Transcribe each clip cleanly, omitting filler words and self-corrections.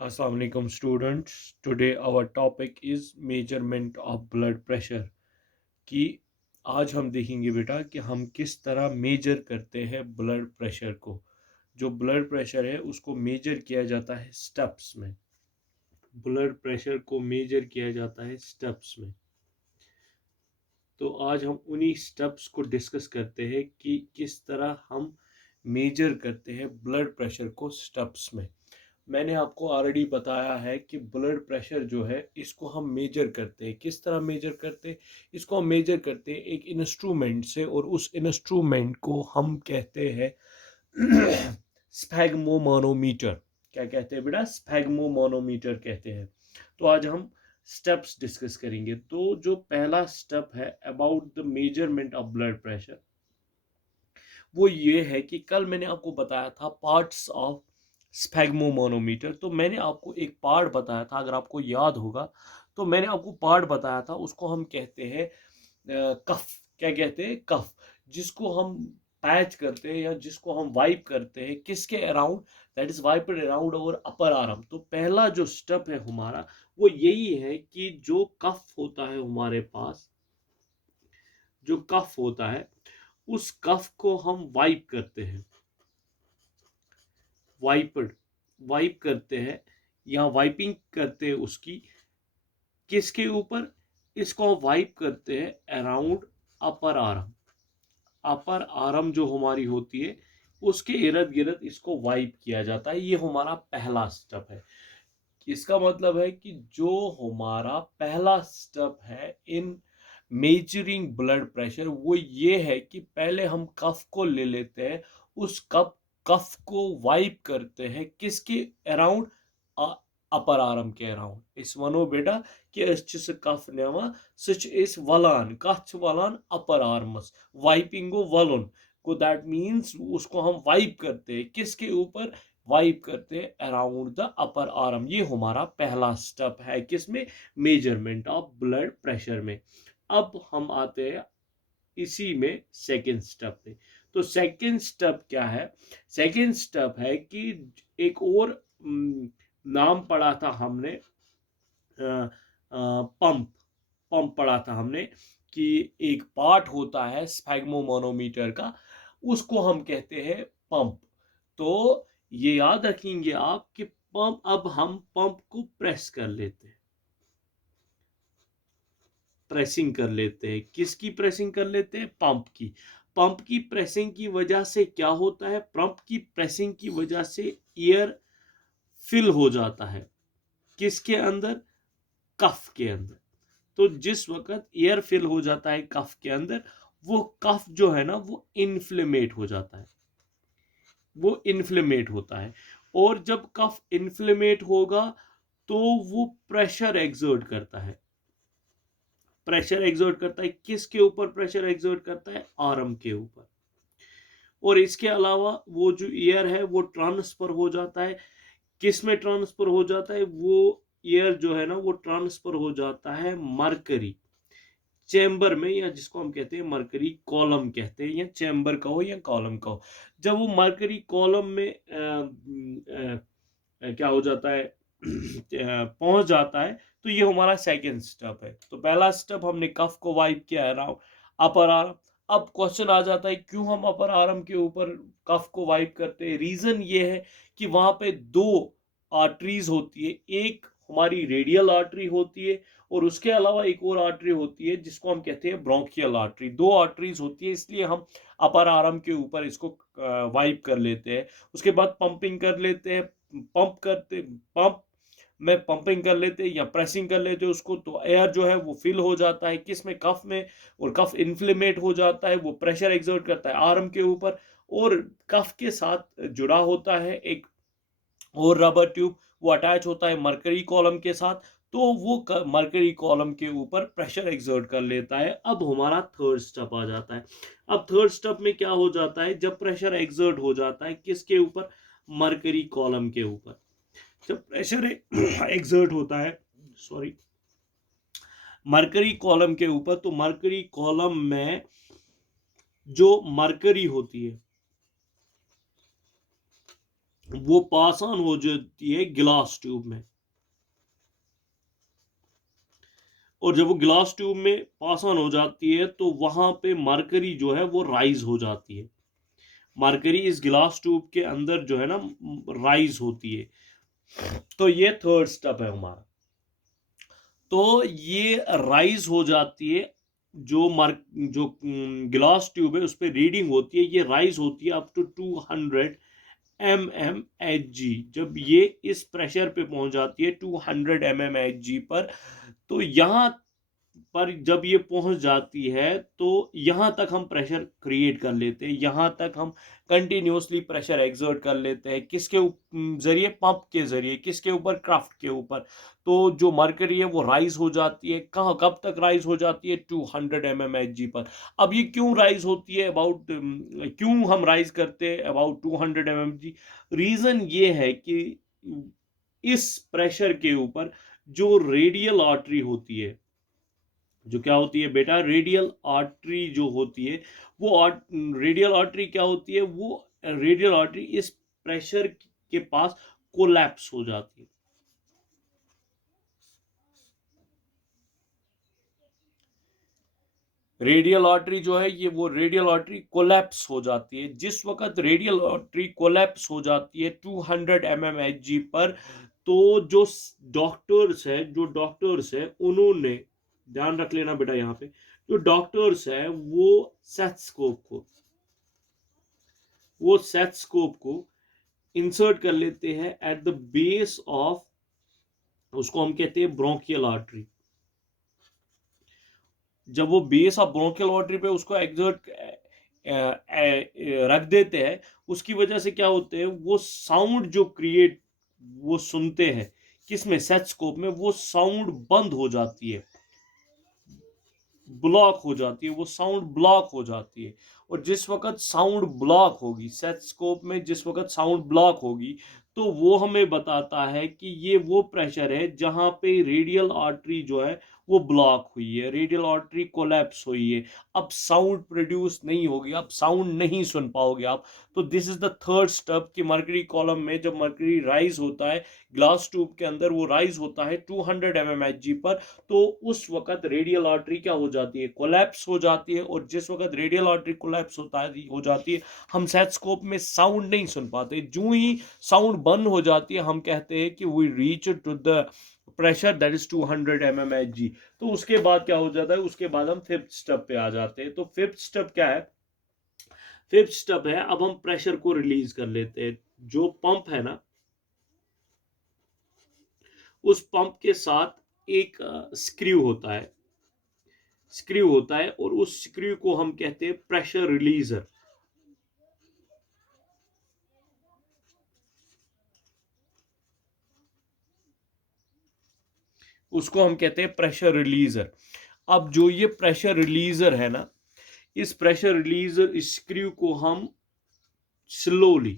Assalamu alaikum students. Today our topic is measurement of blood pressure कि आज हम देखेंगे बेटा कि हम किस तरह मेजर करते हैं ब्लड प्रेशर को। जो ब्लड प्रेशर है उसको मेजर किया जाता है स्टेप्स में। ब्लड प्रेशर को मेजर किया जाता है स्टेप्स में। तो आज हम उन्हीं स्टेप्स को डिस्कस करते हैं कि किस तरह हम मेजर करते हैं ब्लड प्रेशर को स्टेप्स में। मैंने आपको ऑलरेडी बताया है कि ब्लड प्रेशर जो है इसको हम मेजर करते हैं। किस तरह मेजर करते हैं? इसको हम मेजर करते हैं एक इंस्ट्रूमेंट से, और उस इंस्ट्रूमेंट को हम कहते हैं स्फैग्मोमानोमीटर। क्या कहते हैं बेटा? स्फैग्मोमानोमीटर कहते हैं। तो आज हम स्टेप्स डिस्कस करेंगे। तो जो पहला स्टेप है about the measurement of blood pressure, वो ये है कि कल मैंने आपको बताया था पार्ट्स ऑफ स्फैग्मोमानोमीटर। तो मैंने आपको एक पार्ट बताया था, अगर आपको याद होगा तो मैंने आपको पार्ट बताया था, उसको हम कहते हैं कफ। क्या कहते हैं? कफ। जिसको हम पैच करते हैं या जिसको हम वाइप करते हैं किसके around? That is wiped around our upper arm. तो पहला जो स्टेप है हमारा वो यही है कि जो कफ होता है हमारे पास, जो कफ होता है उस कफ को हम वाइप करते हैं। वाइपड वाइप करते हैं या वाइपिंग करते हैं उसकी। किसके ऊपर? इसको वाइप करते हैं around upper arm. Upper arm जो हमारी होती है उसके इर्द गिर्द इसको वाइप किया जाता है। ये हमारा पहला स्टेप है। इसका मतलब है कि जो हमारा पहला स्टेप है इन मेजरिंग ब्लड प्रेशर वो ये है कि पहले हम कफ को ले लेते हैं, उस कफ को वाइप करते हैं किसके अराउंड? अपर आर्म के अराउंड। इस वनो बेटा कि कफ नेवा सच वलान कथ वलान अपर आर्मस वाइपिंग गो वलन को। दैट मीन्स उसको हम वाइप करते हैं किसके ऊपर? वाइप करते हैं अराउंड द अपर आर्म। ये हमारा पहला स्टेप है किसमें? मेजरमेंट ऑफ ब्लड प्रेशर में। अब हम आते हैं इसी में सेकेंड स्टेप पे। तो सेकेंड स्टेप क्या है? सेकेंड स्टेप है कि एक और नाम पढ़ा था हमने, पंप। पंप पढ़ा था हमने कि एक पार्ट होता है स्फैग्मोमानोमीटर का, उसको हम कहते हैं पंप। तो ये याद रखेंगे आप कि पंप, अब हम पंप को प्रेस कर लेते हैं। प्रेसिंग कर लेते हैं। किसकी प्रेसिंग कर लेते हैं? पंप की। पंप की प्रेसिंग की वजह से क्या होता है? पंप की प्रेसिंग की वजह से एयर फिल हो जाता है। किसके अंदर? कफ के अंदर। तो जिस वक्त एयर फिल हो जाता है कफ के अंदर, वो कफ जो है ना वो इन्फ्लेमेट हो जाता है। वो इन्फ्लेमेट होता है, और जब कफ इन्फ्लेमेट होगा तो वो प्रेशर एग्जर्ट करता है। प्रेशर एग्जर्ट करता है किसके ऊपर? प्रेशर एग्जर्ट करता है आर्म के ऊपर। और इसके अलावा वो जो एयर है वो ट्रांसफर हो जाता है। किस में ट्रांसफर हो जाता है? वो एयर जो है ना वो ट्रांसफर हो जाता है मरकरी चैम्बर में, या जिसको हम कहते हैं मरकरी कॉलम कहते हैं, या चैम्बर का हो या कॉलम का हो। जब वो मरकरी कॉलम में क्या हो जाता है पहुंच जाता है, तो ये हमारा सेकेंड स्टेप है। तो पहला स्टेप हमने कफ को वाइप किया है ना, अपर आर्म। अब क्वेश्चन आ जाता है क्यों हम अपर आर्म के ऊपर कफ को वाइप करते हैं? रीजन ये है कि वहां पे दो आर्टरीज होती है। एक हमारी रेडियल आर्टरी होती है, और उसके अलावा एक और आर्टरी होती है जिसको हम कहते हैं ब्रोंकियल आर्टरी। दो आर्टरीज होती है, इसलिए हम अपर आर्म के ऊपर इसको वाइप कर लेते हैं। उसके बाद पंपिंग कर लेते हैं। पंप में पंपिंग कर लेते हैं या प्रेसिंग कर लेते हैं उसको, तो एयर जो है वो फिल हो जाता है किस में? कफ में। और कफ इन्फ्लेमेट हो जाता है, वो प्रेशर एग्जर्ट करता है आर्म के ऊपर, और कफ के साथ जुड़ा होता है एक और रबर ट्यूब, वो अटैच होता है मरकरी कॉलम के साथ। तो वो मरकरी कॉलम के ऊपर प्रेशर एग्जर्ट कर लेता है। अब हमारा थर्ड स्टेप आ जाता है। अब थर्ड स्टेप में क्या हो जाता है? जब प्रेशर एग्जर्ट हो जाता है किसके ऊपर? मरकरी कॉलम के ऊपर। जब प्रेशर एग्जर्ट होता है, सॉरी, मरकरी कॉलम के ऊपर, तो मरकरी कॉलम में जो मरकरी होती है वो पास ऑन हो जाती है गिलास ट्यूब में, और जब वो ग्लास ट्यूब में पास ऑन हो जाती है तो वहां पे मरकरी जो है वो राइज हो जाती है। मरकरी इस ग्लास ट्यूब के अंदर जो है ना राइज होती है। तो ये थर्ड स्टेप है हमारा। तो ये राइज हो जाती है, जो ग्लास ट्यूब है उस पर रीडिंग होती है, ये राइज होती है अप टू 200 mmHg। जब ये इस प्रेशर पे पहुंच जाती है 200 mmHg पर, तो यहां पर जब ये पहुंच जाती है तो यहां तक हम प्रेशर क्रिएट कर लेते हैं, यहां तक हम कंटिन्यूसली प्रेशर एक्सर्ट कर लेते हैं। किसके जरिए? पंप के जरिए। किसके ऊपर? क्राफ्ट के ऊपर। तो जो मरकरी है वो राइज हो जाती है। कहाँ, कब तक राइज हो जाती है? 200 mmHg पर। अब ये क्यों राइज होती है अबाउट, क्यों हम राइज करते हैं अबाउट 200 mmHg? रीजन ये है कि इस प्रेशर के ऊपर जो रेडियल आर्टरी होती है, जो क्या होती है बेटा? रेडियल आर्टरी जो होती है, वो रेडियल आर्टरी क्या होती है? वो रेडियल आर्टरी इस प्रेशर के पास कोलैप्स हो जाती है। रेडियल आर्टरी जो है ये, वो रेडियल आर्टरी कोलैप्स हो जाती है। जिस वक्त रेडियल आर्टरी कोलैप्स हो जाती है 200 mmHg पर, तो जो डॉक्टर्स है उन्होंने ध्यान रख लेना बेटा, यहाँ पे जो डॉक्टर्स है वो सेथस्कोप को इंसर्ट कर लेते हैं एट द बेस ऑफ, उसको हम कहते हैं ब्रोंकियल आर्टरी। जब वो बेस ऑफ ब्रोंकियल आर्टरी पे उसको एक्सर्ट रख देते हैं, उसकी वजह से क्या होते हैं, वो साउंड जो क्रिएट वो सुनते हैं किसमें? सेथस्कोप में। वो साउंड बंद हो जाती है, ब्लॉक हो जाती है, वो साउंड ब्लॉक हो जाती है। और जिस वक्त साउंड ब्लॉक होगी सेथस्कोप में, जिस वक्त साउंड ब्लॉक होगी, तो वो हमें बताता है कि ये वो प्रेशर है जहां पे रेडियल आर्टरी जो है वो ब्लॉक हुई है, रेडियल आर्टरी कोलैप्स हुई है। अब साउंड प्रोड्यूस नहीं होगी, अब साउंड नहीं सुन पाओगे आप। तो this is the third step कि मर्करी कॉलम में जब मर्करी राइज होता है ग्लास ट्यूब के अंदर, वो राइज होता है 200 mmHg पर, तो उस वक्त रेडियल आर्टरी क्या हो जाती है? कोलैप्स हो जाती है। और जिस वक्त रेडियल आर्टरी कोलैप्स हो जाती है, हम सेथस्कोप में साउंड नहीं सुन पाते। जो ही साउंड बंद हो जाती है, हम कहते हैं कि we reach to the pressure that is 200 mmHg। तो उसके बाद क्या हो जाता है? उसके बाद हम फिफ्थ स्टेप पे आ जाते हैं। तो फिफ्थ स्टेप क्या है? फिफ्थ स्टेप है, अब हम प्रेशर को रिलीज कर लेते हैं। जो पंप है ना, उस पंप के साथ एक स्क्रू होता है, स्क्रू होता है, और उस स्क्रू को हम कहते हैं प्रेशर रिलीजर। उसको हम कहते हैं प्रेशर रिलीजर। अब जो ये प्रेशर रिलीजर है ना, इस प्रेशर रिलीजर स्क्रू को हम स्लोली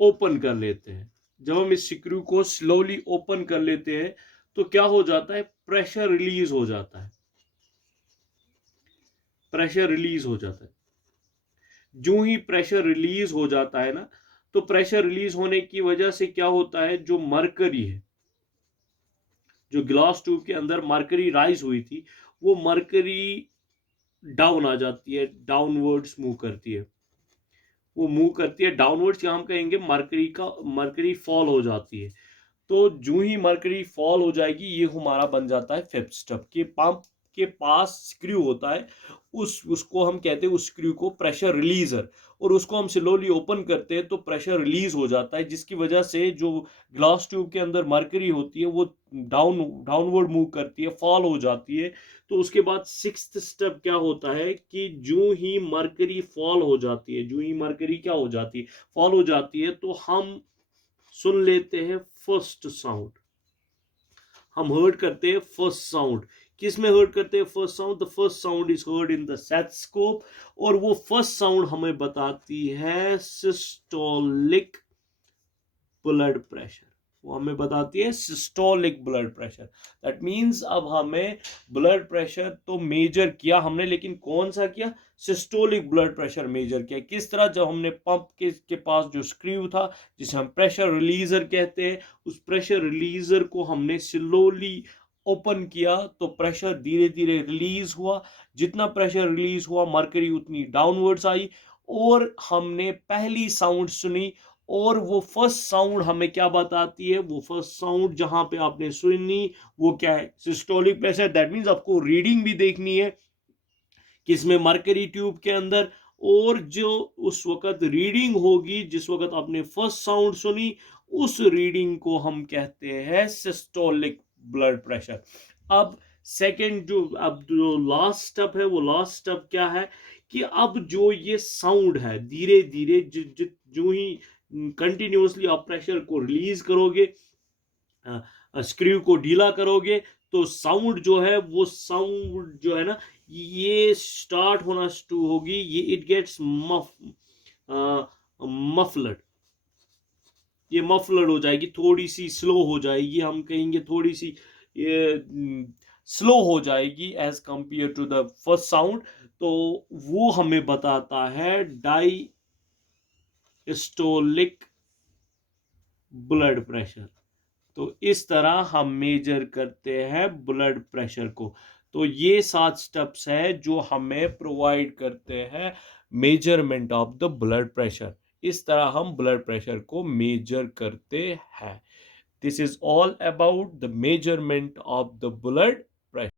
ओपन कर लेते हैं। जब हम इस स्क्रू को स्लोली ओपन कर लेते हैं तो क्या हो जाता है? प्रेशर रिलीज हो जाता है, प्रेशर रिलीज हो जाता है। जो ही प्रेशर रिलीज हो जाता है ना, तो प्रेशर रिलीज होने की वजह से क्या होता है? जो मरकरी है, जो ग्लास ट्यूब के अंदर मरकरी राइज हुई थी, वो मरकरी डाउन आ जाती है, डाउनवर्ड्स मूव करती है। वो मूव करती है डाउनवर्ड्स, या हम कहेंगे मरकरी फॉल हो जाती है। तो जो ही मरकरी फॉल हो जाएगी, ये हमारा बन जाता है फिफ्थ स्टेप। कि पंप के पास स्क्रू होता है, उसको हम कहते हैं, उस स्क्रू को प्रेशर रिलीजर, और उसको हम स्लोली ओपन करते हैं तो प्रेशर रिलीज हो जाता है, जिसकी वजह से जो ग्लास ट्यूब के अंदर मरकरी होती है वो डाउनवर्ड मूव करती है, फॉल हो जाती है। तो उसके बाद सिक्स्थ स्टेप क्या होता है कि जो ही मरकरी फॉल हो जाती है, जो ही मरकरी क्या हो जाती है? फॉल हो जाती है, तो हम सुन लेते हैं फर्स्ट साउंड। हम हर्ड करते हैं फर्स्ट साउंड। किस में हर्ड करते हैं first sound? The first sound is heard in the stethoscope, और वो फर्स्ट साउंड हमें बताती है सिस्टोलिक ब्लड प्रेशर। वो हमें बताती है systolic blood pressure. That means अब हमें ब्लड प्रेशर तो मेजर किया हमने, लेकिन कौन सा किया? सिस्टोलिक ब्लड प्रेशर मेजर किया। किस तरह? जब हमने पंप के पास जो स्क्रू था, जिसे हम प्रेशर रिलीजर कहते हैं, उस प्रेशर रिलीजर को हमने स्लोली ओपन किया तो प्रेशर धीरे धीरे रिलीज हुआ। जितना प्रेशर रिलीज हुआ, मरकरी उतनी डाउनवर्ड्स आई, और हमने पहली साउंड सुनी। और वो फर्स्ट साउंड हमें क्या बताती है? वो फर्स्ट साउंड जहां पे आपने सुनी वो क्या है? Systolic pressure. दैट मीन्स आपको रीडिंग भी देखनी है किसमें? मरकरी ट्यूब के अंदर। और जो उस वक्त रीडिंग होगी, जिस वक्त आपने फर्स्ट साउंड सुनी, उस रीडिंग को हम कहते हैं सिस्टोलिक ब्लड प्रेशर। अब सेकंड अब जो लास्ट स्टेप है, वो लास्ट स्टेप क्या है? कि अब जो ये साउंड है, धीरे धीरे जो ही कंटिन्यूअसली आप प्रेशर को रिलीज करोगे, स्क्रू को ढीला करोगे, तो साउंड जो है, वो साउंड जो है ना, ये स्टार्ट होना शुरू होगी। ये इट गेट्स मफलड। ये मफलड हो जाएगी, थोड़ी सी स्लो हो जाएगी, हम कहेंगे थोड़ी सी स्लो हो जाएगी as compare to the first sound. तो वो हमें बताता है डायस्टोलिक ब्लड प्रेशर। तो इस तरह हम मेजर करते हैं ब्लड प्रेशर को। तो ये 7 स्टेप्स है जो हमें प्रोवाइड करते हैं measurement of the blood pressure. इस तरह हम ब्लड प्रेशर को मेजर करते हैं। This is all about the measurement of the blood pressure.